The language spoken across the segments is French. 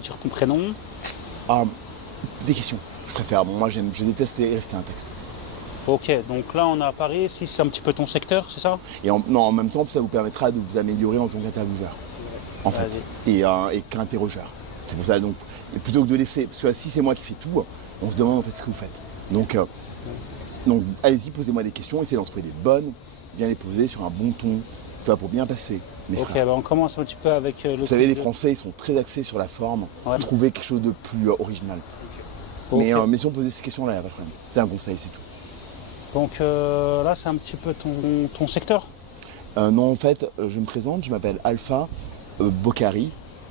dire ton prénom? Ah, des questions. Je préfère. Bon, moi, je déteste rester un texte. Ok, donc là on est à Paris, si c'est un petit peu ton secteur, c'est ça? Et en même temps, ça vous permettra de vous améliorer en tant qu'intervieweur, en fait, et qu'interrogeur. C'est pour ça, donc, plutôt que de laisser, parce que si c'est moi qui fais tout, on se demande en fait ce que vous faites. Donc allez-y, posez-moi des questions, essayez d'en trouver des bonnes, bien les poser sur un bon ton, tu vois, pour bien passer. Ok, bah on commence un petit peu avec le... Vous savez, les Français, ils sont très axés sur la forme, trouver quelque chose de plus original. Okay. Mais si on posait ces questions-là, il n'y a pas de problème. C'est un conseil, c'est tout. Donc là, c'est un petit peu ton secteur? Non, en fait, je me présente, je m'appelle Alpha Bokhari.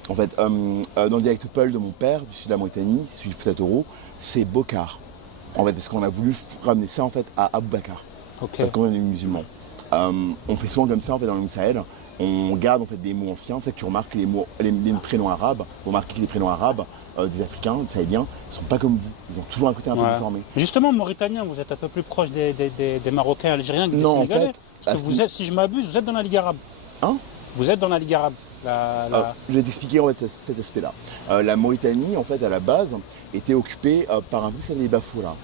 En fait, dans le dialecte peul de mon père, du sud de la Mauritanie, celui de Fouta-Toro, c'est Bokhar. En fait, parce qu'on a voulu ramener ça en fait à Abou Bakar. Okay. Parce qu'on est musulmans. On fait souvent comme ça en fait dans le Sahel. On garde en fait des mots anciens. C'est que tu remarques les prénoms arabes. Vous remarquez que les prénoms arabes des Africains, des Sahéliens, ne sont pas comme vous. Ils ont toujours un côté un peu déformé. Justement, Mauritaniens, vous êtes un peu plus proche des Marocains, Algériens que des Sénégalais. En fait, parce que vous êtes, si je m'abuse, vous êtes dans la Ligue arabe. Hein? Vous êtes dans la Ligue arabe. Je vais t'expliquer en fait cet aspect-là. La Mauritanie, en fait, à la base, était occupée par un peu, c'est les Bafours là.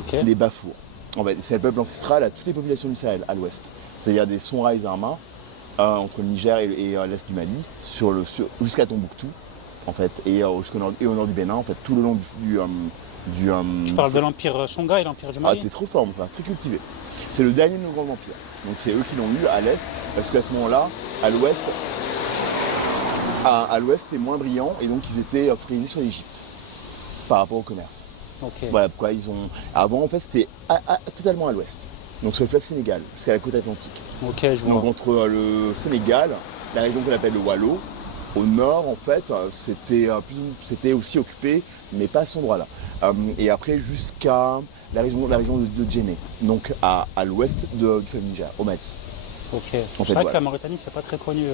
Okay. Les Bafours. En fait, c'est le peuple ancestral à toutes les populations du Sahel, à l'ouest. C'est-à-dire des Sonra et Zarma, entre le Niger et l'est du Mali, jusqu'à Tombouctou, en fait, et au nord du Bénin, en fait, tout le long du tu parles de l'empire Songa et l'empire du Mali? Ah, t'es trop fort, mon frère, très cultivé. C'est le dernier de nos grands empires. Donc c'est eux qui l'ont eu à l'est, parce qu'à ce moment-là, à l'ouest, c'était moins brillant, et donc ils étaient focalisés sur l'Égypte, par rapport au commerce. Okay. Voilà pourquoi ils ont... Avant, en fait, c'était totalement à l'ouest. Donc sur le fleuve Sénégal, jusqu'à la côte atlantique. Okay, je vois. Donc entre le Sénégal, la région qu'on appelle le Wallo, au nord, en fait, c'était aussi occupé, mais pas à cet endroit-là. Et après, jusqu'à la région de Djenné, donc à l'ouest du fleuve Niger, au Mali. Ok. C'est vrai que la Mauritanie, c'est pas très connu.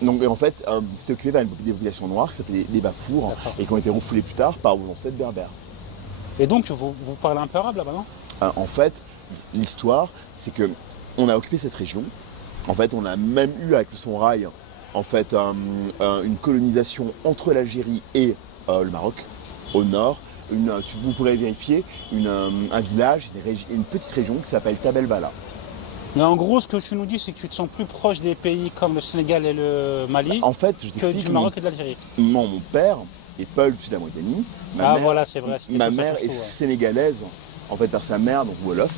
Donc, en fait, c'était occupé par des populations noires qui s'appelaient les Bafours et qui ont été refoulées plus tard par vos ancêtres berbères. Et donc, vous parlez un peu arabe là-bas, non? En fait, l'histoire, c'est que on a occupé cette région. En fait, on a même eu avec le Sonrail, en fait, une colonisation entre l'Algérie et le Maroc, au nord. Vous pourrez vérifier un village, une petite région qui s'appelle Tabelbala. Mais en gros, ce que tu nous dis, c'est que tu te sens plus proche des pays comme le Sénégal et le Mali en fait, je que du Maroc et de l'Algérie. Non, mon père est peul du sud de la Mauritanie. Voilà, c'est vrai. Ma mère est sénégalaise, en fait, par sa mère, donc Wolof,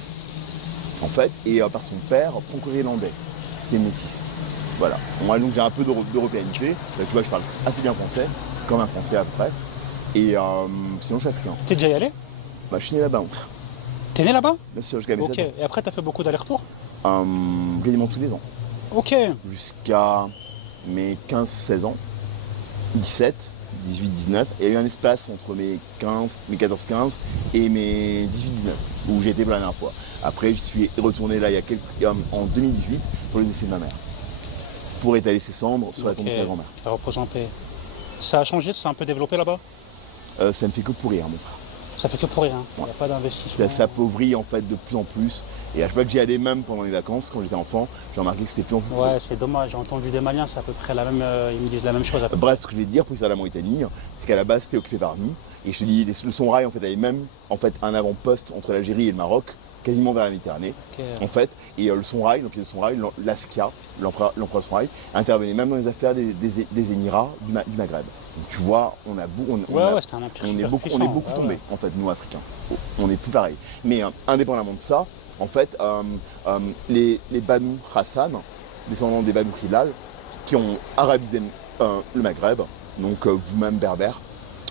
en fait, et par son père, franco-irlandais. C'était métis. Voilà. Moi, donc, j'ai un peu d'européanité. Là, tu vois, je parle assez bien français, comme un français à peu près. Et sinon, je suis africain. T'es déjà y allé? Bah, je suis né là-bas. T'es né là-bas? Bien sûr, je gagne ça. Ok. Et après, t'as fait beaucoup d'allers-retours? Quasiment tous les ans. Ok. Jusqu'à mes 15-16 ans, 17, 18, 19. Et il y a eu un espace entre mes 14-15 et mes 18-19, où j'ai été pour la dernière fois. Après, je suis retourné là en 2018 pour le décès de ma mère. Pour étaler ses cendres sur la tombe de sa grand-mère. Représenter. Ça a changé, ça s'est un peu développé là-bas? Ça ne fait que pourrir, mon frère. Ça fait que pourrir, hein. Il n'y a pas d'investissement. Ça s'appauvrit en fait de plus en plus. Et à chaque fois que j'y allais, même pendant les vacances, quand j'étais enfant, j'ai remarqué que c'était plus en plus. Ouais, c'est dommage. J'ai entendu des Maliens, c'est à peu près la même. Ils me disent la même chose. Bref, ce que je vais te dire pour l'histoire de la Mauritanie, c'est qu'à la base, c'était occupé par nous. Et je te dis, le Sonrail en fait avait même un avant-poste entre l'Algérie et le Maroc, quasiment vers la Méditerranée, en fait. Et le Sonrail, l'Askia, l'empereur Sonrail, intervenait même dans les affaires des Émirats du Maghreb. Donc tu vois, on est beaucoup tombés, en fait, nous Africains. On n'est plus pareil. Mais indépendamment de ça, en fait, les Banu Hassan, descendants des Banu Hilal, qui ont arabisé le Maghreb, donc vous-même berbères,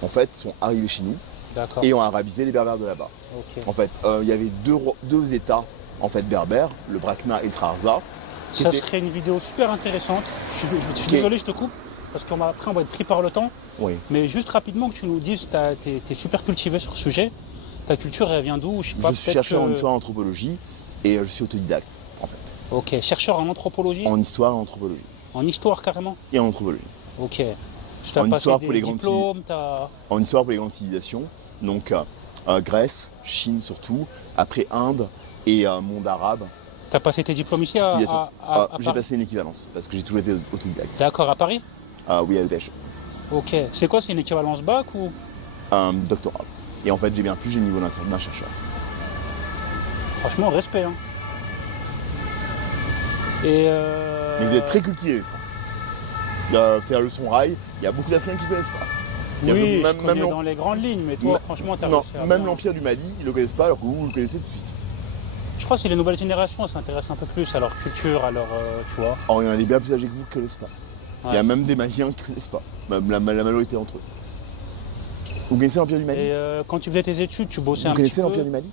en fait, sont arrivés chez nous et ont arabisé les berbères de là-bas. Okay. En fait, il y avait deux États en fait berbères, le Brakna et le Trarza. Ça serait une vidéo super intéressante. Je suis désolé, je te coupe. Parce qu'après, on va être pris par le temps. Oui. Mais juste rapidement, que tu nous dises, t'es super cultivé sur ce sujet. Ta culture, elle vient d'où? Je suis chercheur en histoire et anthropologie et je suis autodidacte, en fait. Ok, chercheur en anthropologie? En histoire et anthropologie. En histoire, carrément? Et en anthropologie. Ok. En histoire pour les grandes civilisations. Donc, Grèce, Chine surtout, après Inde et monde arabe. T'as passé tes diplômes ici à j'ai passé une équivalence, parce que j'ai toujours été autodidacte. D'accord, à Paris? Oui, à Dépêche. Ok. C'est quoi, c'est une équivalence bac ou? Doctorat. Et en fait, j'ai bien plus, j'ai le niveau d'un chercheur. Franchement, respect. Hein. Et Mais vous êtes très cultivés, frère. C'est-à-dire le son rail, il y a beaucoup d'Africains qui ne connaissent pas. Oui, même dans les grandes lignes, mais toi, franchement, t'as réussi à même bien. l'Empire du Mali, ils ne le connaissent pas, alors que vous le connaissez tout de suite. Je crois que c'est les nouvelles générations s'intéressent un peu plus à leur culture, à leur, tu vois. Or, il y en a des bien plus âgés que vous qui ne connaissent pas. Ouais. Il y a même des Maliens qui ne connaissent pas, même la majorité d'entre eux. Vous connaissez l'Empire du Mali? Et quand tu faisais tes études, tu bossais un petit peu. Vous connaissez l'Empire du Mali?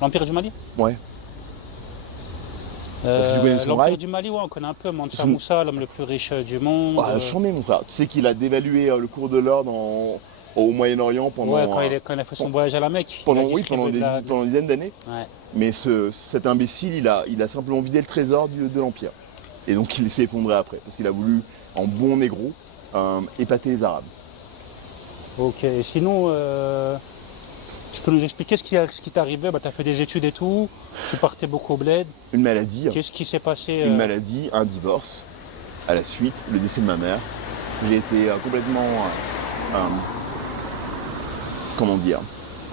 L'Empire du Mali? Ouais. Parce que tu connais son l'Empire rail. du Mali, ouais, on connaît un peu. Mansa Moussa, l'homme le plus riche du monde. Ah, chambé, mon frère. Tu sais qu'il a dévalué le cours de l'or au Moyen-Orient pendant. Ouais, quand il a fait son voyage à la Mecque. Pendant des dizaines d'années. Ouais. Mais cet imbécile, il a simplement vidé le trésor de l'Empire. Et donc il s'est effondré après, parce qu'il a voulu, en bon négro, épater les Arabes. Ok, et sinon, tu peux nous expliquer ce qui t'est arrivé? Bah, tu as fait des études et tout, tu partais beaucoup au bled. Une maladie. Qu'est-ce qui s'est passé? Une maladie, un divorce. À la suite, le décès de ma mère. J'ai été complètement. Comment dire?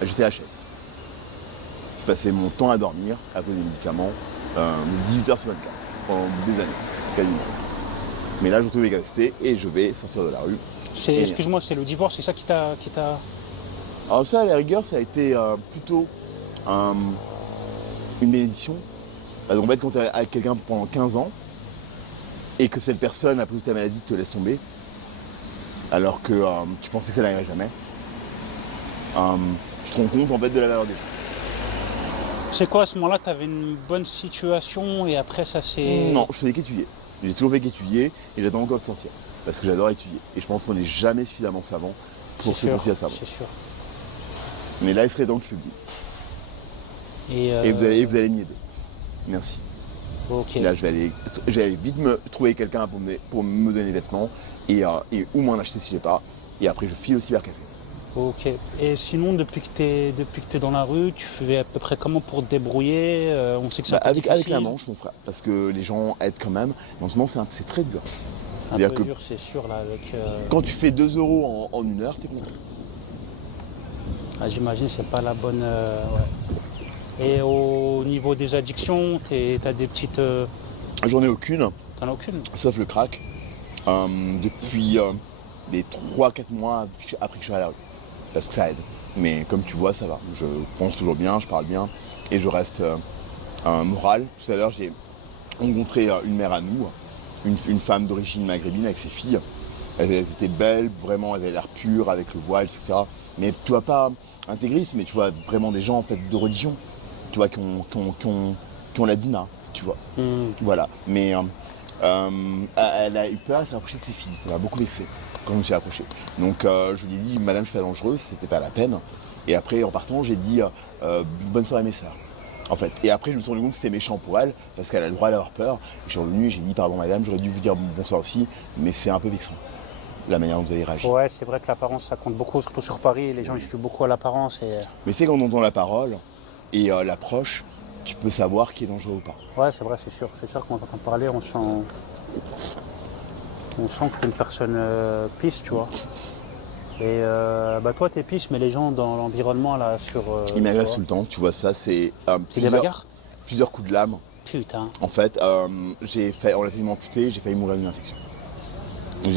J'étais HS. Je passais mon temps à dormir à cause des médicaments, 18h sur 24, pendant des années, quasiment. Mais là, je retrouve les capacités et je vais sortir de la rue. Excuse-moi, c'est le divorce, c'est ça qui t'a... Alors ça, à la rigueur, ça a été plutôt une bénédiction. Parce qu'en fait, quand tu es avec quelqu'un pendant 15 ans, et que cette personne, à cause de ta maladie, te laisse tomber, alors que tu pensais que ça n'arriverait jamais, tu te rends compte en fait de la valeur des gens. C'est quoi, à ce moment-là, tu avais une bonne situation et après ça s'est... Non, je faisais qu'étudier. J'ai toujours fait qu'étudier et j'attends encore de sortir. Parce que j'adore étudier. Et je pense qu'on n'est jamais suffisamment savant pour se considérer savant. C'est sûr. Mais là, il serait temps que je publie. Et vous allez m'y aider. Merci. Ok. Là, je vais aller vite me trouver quelqu'un pour me donner des vêtements et ou m'en acheter si j'ai pas. Et après, je file au cybercafé. Ok. Et sinon, depuis que t'es dans la rue, tu fais à peu près comment pour te débrouiller? On sait que c'est avec la manche, mon frère. Parce que les gens aident quand même. Mais en ce moment, c'est très dur. Un peu dur, c'est sûr, là, avec... Quand tu fais 2 € en 1 heure, t'es content. Ah, j'imagine c'est pas la bonne... ouais. Et au niveau des addictions, t'as des petites... J'en ai aucune. T'en as aucune? Sauf le crack. Depuis les 3-4 mois après que je suis à la rue. Parce que ça aide. Mais comme tu vois, ça va. Je pense toujours bien, je parle bien. Et je reste moral. Tout à l'heure, j'ai rencontré une mère à nous. Une femme d'origine maghrébine avec ses filles. Elles étaient belles, vraiment, elles avaient l'air pures avec le voile, etc. Mais tu vois pas intégristes, mais tu vois vraiment des gens en fait de religion, tu vois, qui ont la dina, tu vois. Voilà. Mais elle a eu peur, elle s'est approchée de ses filles, ça m'a beaucoup vexé quand je me suis approché. Donc je lui ai dit, madame, je suis pas dangereuse, c'était pas la peine. Et après, en partant, j'ai dit, bonne soirée mes sœurs. En fait. Et après, je me suis rendu compte que c'était méchant pour elle, parce qu'elle a le droit d'avoir peur. Et je suis revenu et j'ai dit, pardon madame, j'aurais dû vous dire bonsoir aussi, mais c'est un peu vexant, la manière dont vous avez réagi. Ouais, c'est vrai que l'apparence, ça compte beaucoup, surtout sur Paris, les gens ils se fient beaucoup à l'apparence. Mais c'est quand on entend la parole et l'approche, tu peux savoir qui est dangereux ou pas. Ouais, c'est vrai, c'est sûr qu'on entend parler, on sent que t'es une personne pisse, tu vois. Et toi t'es pisse, mais les gens dans l'environnement là sur... Ils m'agressent tout le temps, tu vois ça, c'est des bagarres? Plusieurs coups de lame. Putain. En fait, on l'a fait m'amputer, j'ai failli mourir d'une infection.